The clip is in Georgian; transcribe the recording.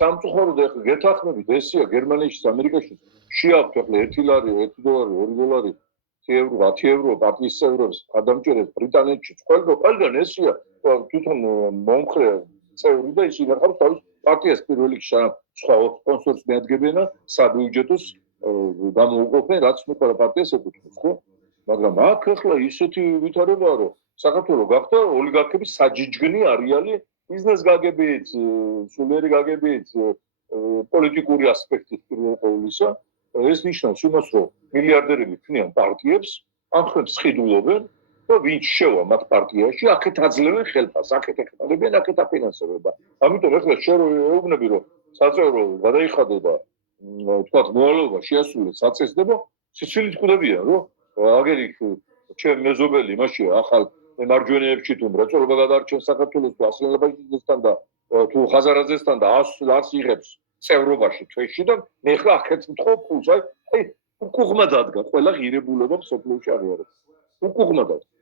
სამწუხაროდ ახლა გეთანხმებით ესია გერმანიაში, ამერიკაში შეაქვთ ახლა 1 ლარი, 1 დოლარი, 2 დოლარი, 10 евро, 10 евро პარტიის წევრებს გადამჭერებს ბრიტანეთში. ყველგან ესია თვითონ მომხრე წევრი და ისინი ახლა თავის პარტიას პირველ რიგში სხვა სპონსორს მიადგებენ და საბიუჯეტოს გამოუყოფენ, რაც ყველა პარტიას ეკუთვნის, ხო? მაგრამ აქ ახლა ისეთი ვითარებაა, რომ საქართველოს გახდა ოლიგარქების საჯიჯგნი არეალი ბიზნეს გაგებით, სულიერი გაგებით, პოლიტიკური ასპექტით პირველ ყოვლისა. ეს ნიშნავს იმას, რომ მილიარდერები ქმნიან პარტიებს, ამ ხმებს ხიდულობენ და ვინც შევა მათ პარტიაში, აქეთ აძლევენ ხელფას, აქეთ ეხმარებიან, აქეთ აფინანსებენ და ამიტომ ახლა შენ რო ეუბნები, რომ საწევრო გადაიხადე და თქვათ მოვალეობა შეასრულე საწესდებო, სიცილით ხვდებიან, რომ აგერ იქ ჩემ მეზობელი იმაში ახალ მარჯვენეებში თუ მრეწველობა გადაარჩენ საქართველოს თუ ასლანაბაძესთან და თუ ხაზარაძესთან და 100 იღებს წევრობაში თვეში და მე ხა ახეთ მთხოვ ფულს აი უკუღმა დადგა ყველა ღირებულება მსოფლიოში აღიარებს უკუღმა დადგა